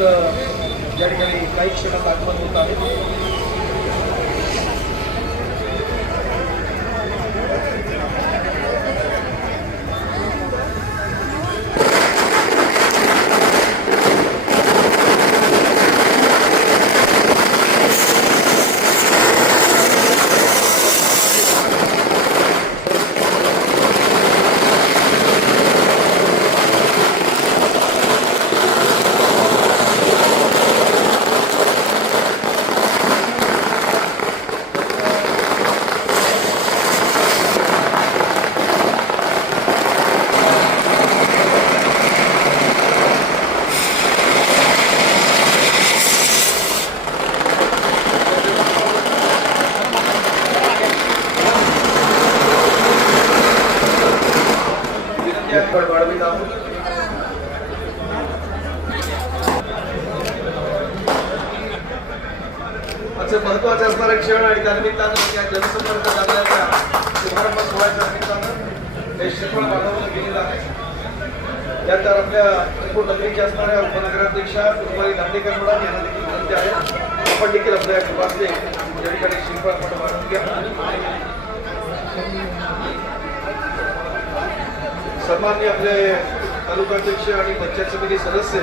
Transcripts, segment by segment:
या ठिकाणी काही क्षणात आगमन होत आहे. वाढवित आहोत. आजचं महत्वाचे असणारे क्षण आणि त्यानिमित्तानं या जनसंपर्क कार्यालयाच्या शुभारंभ सोहळ्याच्या निमित्तानं हे श्रीफळ वाढवलं गेलेलं आहे. त्यानंतर आपल्या नागपूर नगरीच्या असणाऱ्या उपनगराध्यक्षा कुमारी दांडेकर मॅडम यांना देखील विनंती आहे आपण देखील आपल्या गृहातले या ठिकाणी श्रीफळ आपण वाढवून घ्या. सन्माननीय आपले तालुकाध्यक्ष आणि पंचायत समिती सदस्य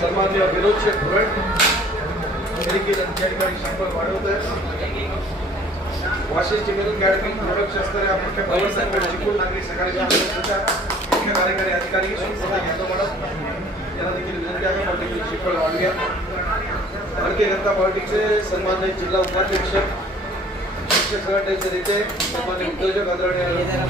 सन्माननीय विनोद शेठ पुरट देखील या ठिकाणी श्रीफळ वाढवत आहे. वाशिम चिमेल अकॅडमी प्रोडक्ट असणाऱ्या मुख्य प्रवर्तक चिपळूण नागरिक सकाळच्या मुख्य कार्यकारी अधिकारी यादव मॅडम यांना देखील विनंती आहे आपण देखील श्रीफळ वाढवूया. भारतीय जनता पार्टीचे सन्माननीय जिल्हा उपाध्यक्ष शिक्षक संघटनेचे नेते सन्माननीय उद्योजक आदरणीय